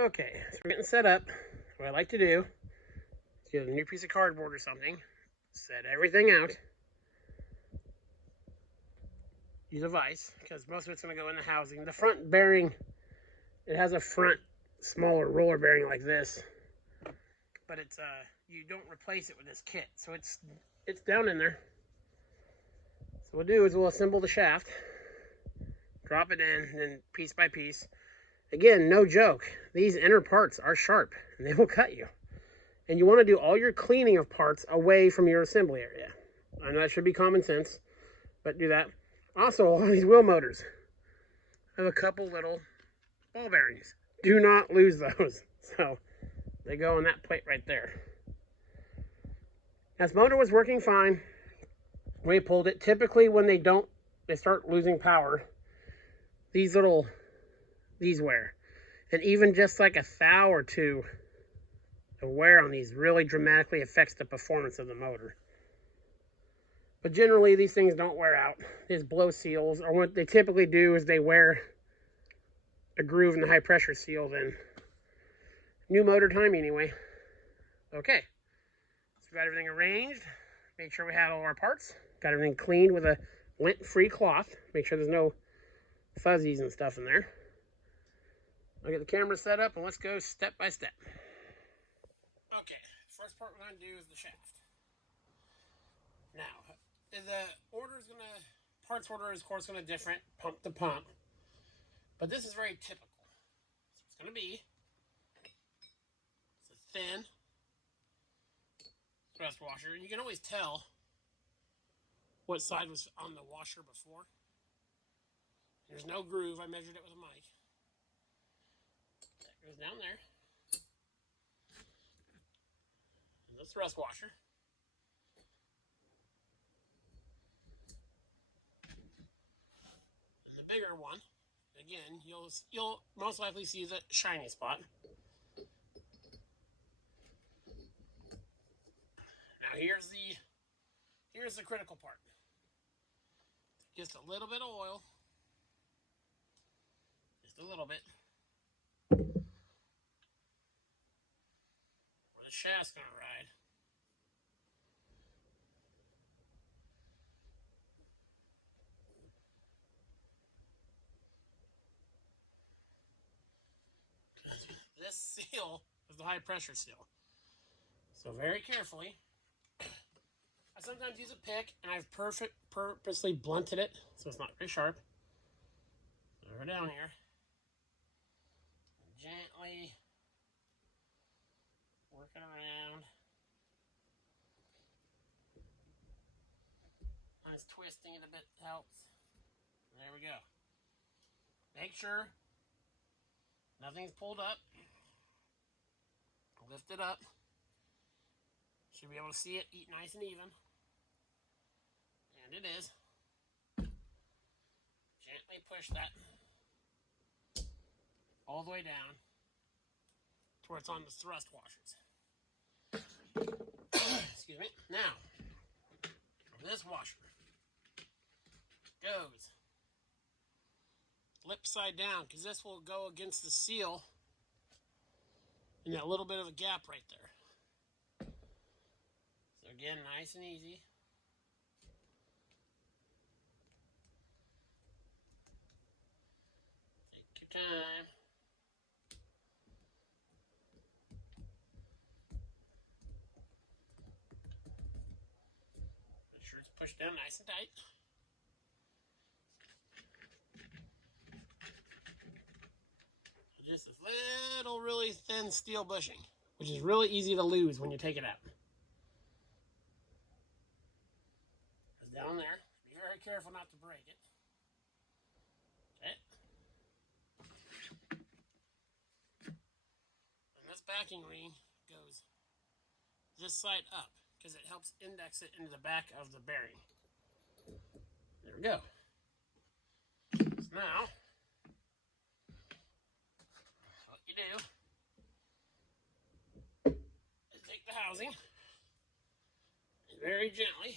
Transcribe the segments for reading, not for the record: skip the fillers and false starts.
Okay, so we're getting set up. What I like to do is get a new piece of cardboard or something, set everything out, use a vise, because most of it's going to go in the housing. The front bearing, it has a front smaller roller bearing like this, but it's you don't replace it with this kit, so it's down in there. So what we'll do is we'll assemble the shaft, drop it in, and then piece by piece. Again, no joke, these inner parts are sharp and they will cut you. And you want to do all your cleaning of parts away from your assembly area. I know that should be common sense, but do that. Also, all these wheel motors have a couple little ball bearings. Do not lose those. So they go on that plate right there. This motor was working fine. We pulled it. Typically when they start losing power, these wear. And even just like a thou or two of wear on these really dramatically affects the performance of the motor. But generally these things don't wear out. These blow seals, or what they typically do is they wear a groove in the high pressure seal. Then new motor time anyway. Okay, so we got everything arranged, made sure we had all our parts, got everything cleaned with a lint free cloth, make sure there's no fuzzies and stuff in there. I'll get the camera set up and let's go step by step. Okay, first part we're going to do is the shaft. Now, the parts order is of course going to different pump to pump, but this is very typical. So it's going to be, it's a thin thrust washer, and you can always tell what side was on the washer before. There's no groove, I measured it with a mic. That goes down there. And the thrust washer. And the bigger one, again, you'll most likely see the shiny spot. Now here's the critical part. Just a little bit of oil. Just a little bit. Where the shaft's gonna ride. This seal is the high pressure seal. So very carefully, I sometimes use a pick, and I've purposely blunted it so it's not very sharp. So we're down here. Gently work it around. Nice twisting it a bit helps. There we go. Make sure nothing's pulled up. Lift it up. Should be able to see it eat nice and even. And it is. Gently push that all the way down to where it's on the thrust washers. Excuse me. Now, this washer goes lip side down, because this will go against the seal in that little bit of a gap right there. So again, nice and easy. Take your time. Make sure it's pushed down nice and tight. Just this little really thin steel bushing, which is really easy to lose when you take it out. It's down there. Be very careful not to break it. Okay. And this backing ring goes this side up because it helps index it into the back of the bearing. There we go. So now, what you do is take the housing and very gently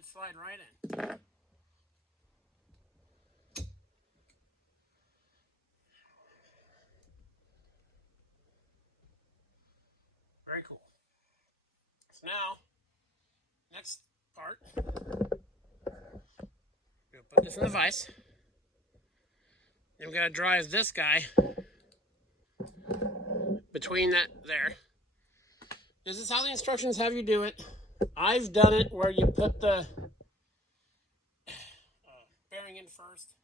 should slide right in. Very cool. So now, next part, we'll put this in the vise. Then we gotta drive this guy between that there. This is how the instructions have you do it. I've done it where you put the bearing in first,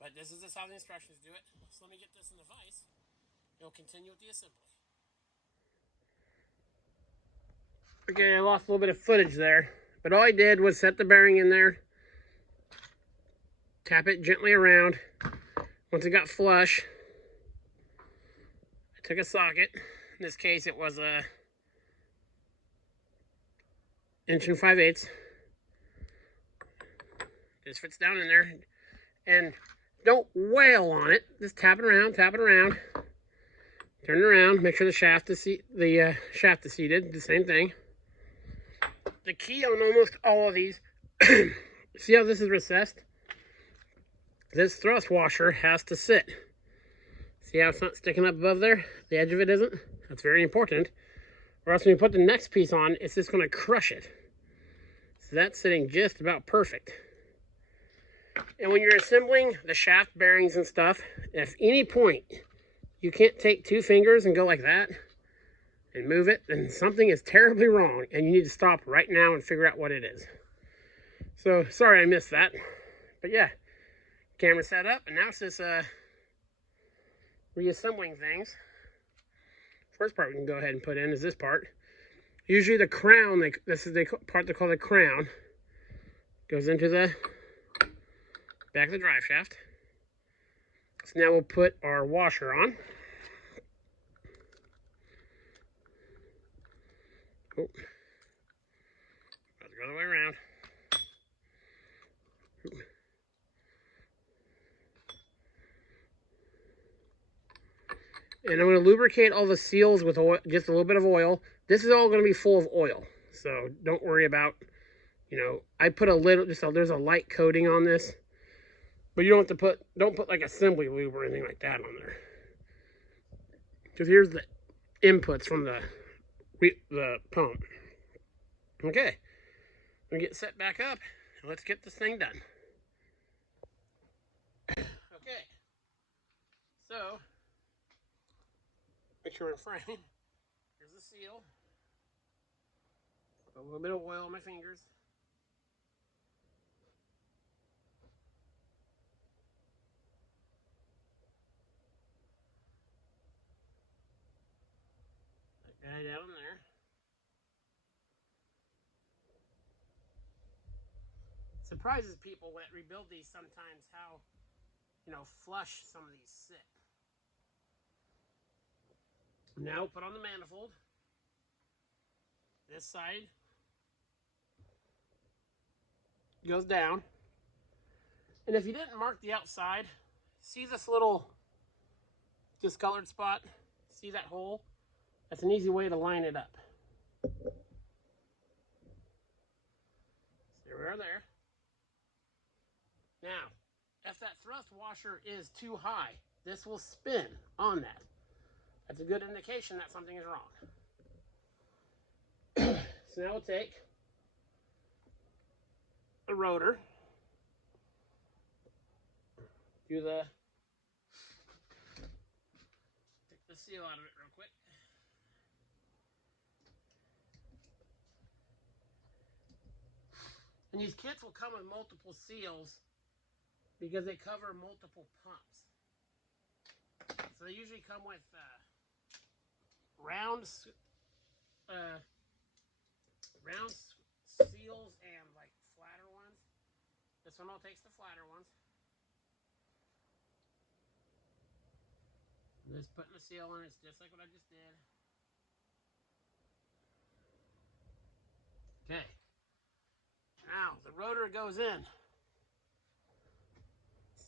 but this is just how the instructions do it. So let me get this in the vise. We'll continue with the assembly. Okay, I lost a little bit of footage there, but all I did was set the bearing in there, tap it gently around. Once it got flush, I took a socket. In this case, it was a 1 5/8. Just fits down in there, and don't wail on it. Just tap it around, turn it around. Make sure the shaft is seated. The same thing. The key on almost all of these, see how this is recessed? This thrust washer has to sit. See how it's not sticking up above there? The edge of it isn't? That's very important. Or else when you put the next piece on, it's just going to crush it. So that's sitting just about perfect. And when you're assembling the shaft bearings and stuff, if any point you can't take 2 fingers and go like that and move it, then something is terribly wrong and you need to stop right now and figure out what it is. So sorry I missed that. But yeah, camera set up, and now it's just reassembling things. First part we can go ahead and put in is this part. Usually the crown, this is the part they call the crown, goes into the back of the drive shaft. So now we'll put our washer on. Oh, got to go the way around. And I'm going to lubricate all the seals with oil, just a little bit of oil. This is all going to be full of oil, so don't worry about, I put a little, there's a light coating on this, but you don't have to don't put like assembly lube or anything like that on there. Because here's the inputs from the pump. Okay, we get set back up, and let's get this thing done. Okay, so make sure we're in frame. Here's the seal. Put a little bit of oil on my fingers. That guy down there. Surprises people when I rebuild these sometimes how, flush some of these sit. Now put on the manifold. This side goes down. And if you didn't mark the outside, see this little discolored spot? See that hole? That's an easy way to line it up. So there we are there. Now, if that thrust washer is too high, this will spin on that. That's a good indication that something is wrong. So now we'll take the rotor, take the seal out of it real quick. And these kits will come with multiple seals because they cover multiple pumps. So they usually come with round seals and like flatter ones. This one all takes the flatter ones. Just putting the seal on, it's just like what I just did. Okay. Now the rotor goes in.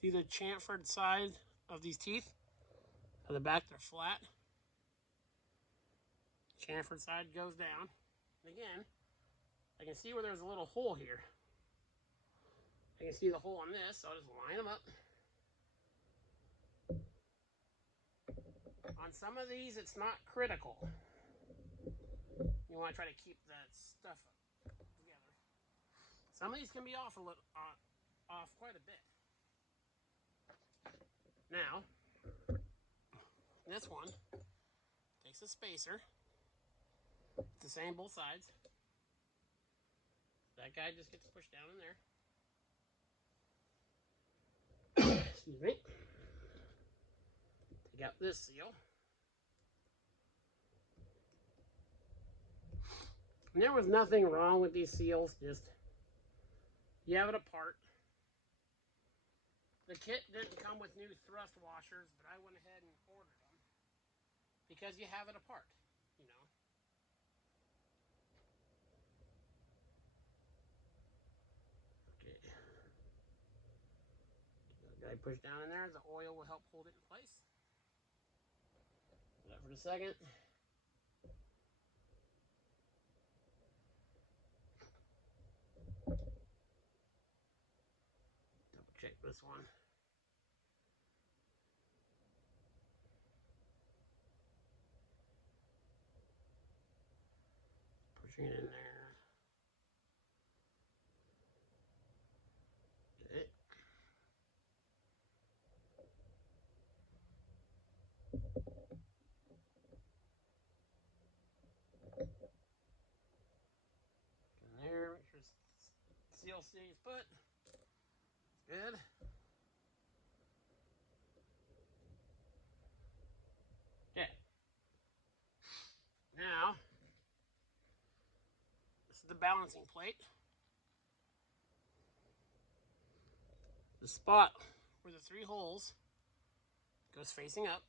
See the chamfered side of these teeth? On the back, they're flat. Chamfered side goes down. And again, I can see where there's a little hole here. I can see the hole on this, so I'll just line them up. On some of these, it's not critical. You want to try to keep that stuff together. Some of these can be off a little, off quite a bit. Now, this one takes a spacer. It's the same both sides. That guy just gets pushed down in there. Excuse me. Take out this seal. And there was nothing wrong with these seals, just you have it apart. The kit didn't come with new thrust washers, but I went ahead and ordered them because you have it apart, you know. Okay. The guy pushed down in there, the oil will help hold it in place. Do that for a second. Double check this one. Pushing it in there. Okay. In there, make sure the seal stays put. Good. Okay. Now, this is the balancing plate. The spot where the 3 holes goes facing up.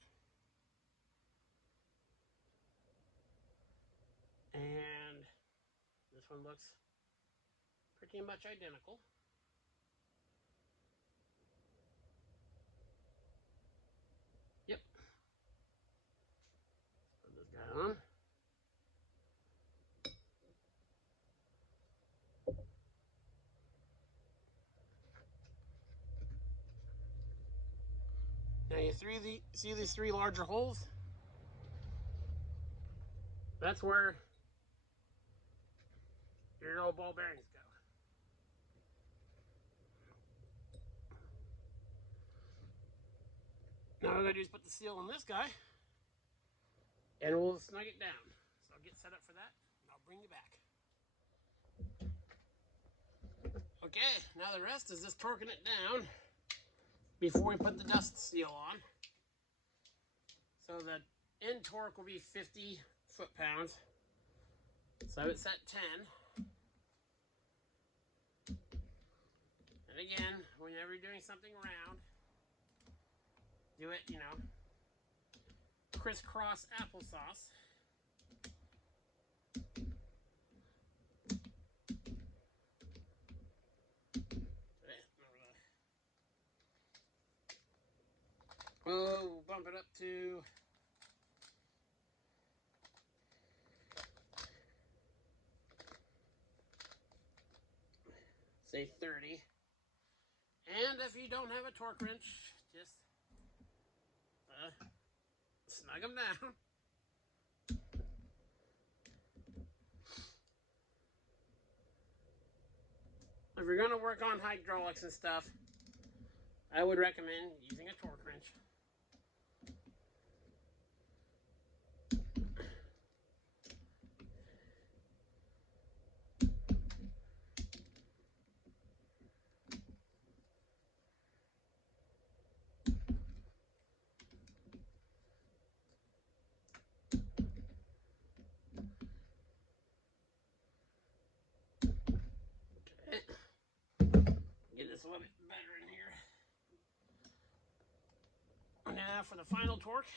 And this one looks pretty much identical. Yep. Put this guy on. Now you see these 3 larger holes? That's where your old ball bearings go. Now what I'm going to do is put the seal on this guy, and we'll snug it down. So I'll get set up for that, and I'll bring you back. Okay, now the rest is just torquing it down before we put the dust seal on. So the end torque will be 50 foot-pounds. So it's at 10. And again, whenever you're doing something round, do it, you know, crisscross applesauce. We'll bump it up to say 30. And if you don't have a torque wrench, just snug them down. If you're going to work on hydraulics and stuff, I would recommend using a torque wrench. Okay. Get this a little bit better in here. Now for the final torque.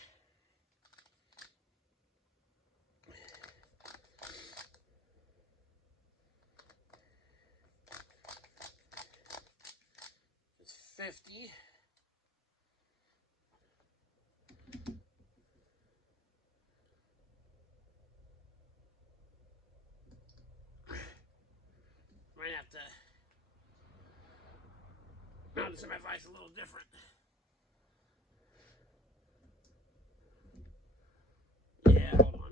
It's 50. run some advice a little different. Yeah, hold on.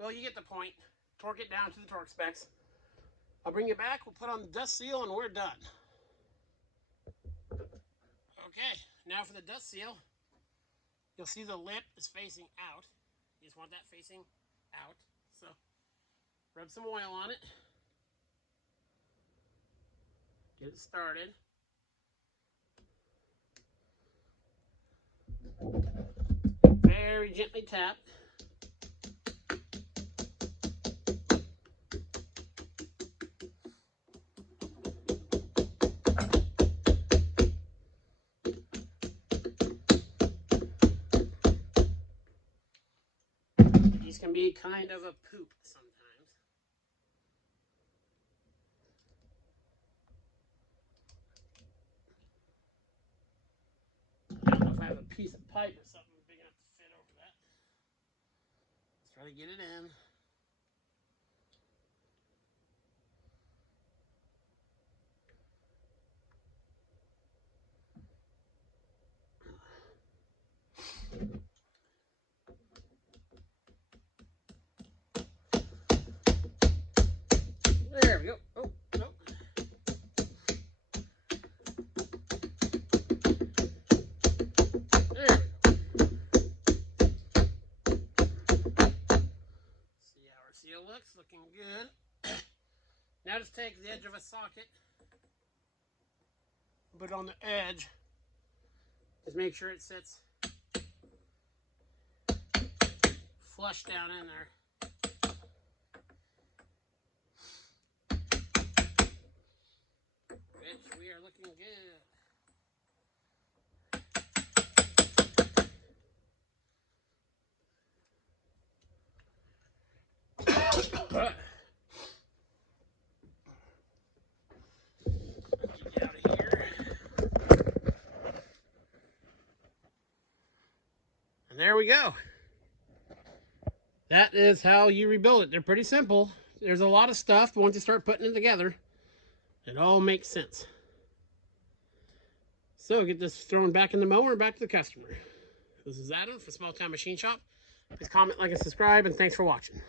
Well, you get the point. Torque it down to the torque specs. I'll bring you back. We'll put on the dust seal, and we're done. Okay, now for the dust seal. You'll see the lip is facing out. You just want that facing out. So, rub some oil on it. Get it started. Very gently tap. These can be kind of a poop sometimes. I don't know if I have a piece of pipe or something big enough to fit over that. Let's try to get it in. There we go. Oh, no. There we go. See how our seal looks. Looking good. Now just take the edge of a socket, put it on the edge. Just make sure it sits flush down in there. Which we are looking good. Get out of here. And there we go. That is how you rebuild it. They're pretty simple. There's a lot of stuff, but once you start putting it together, it all makes sense. So get this thrown back in the mower and back to the customer. This is Adam from Small Town Machine Shop. Please comment, like, and subscribe, and thanks for watching.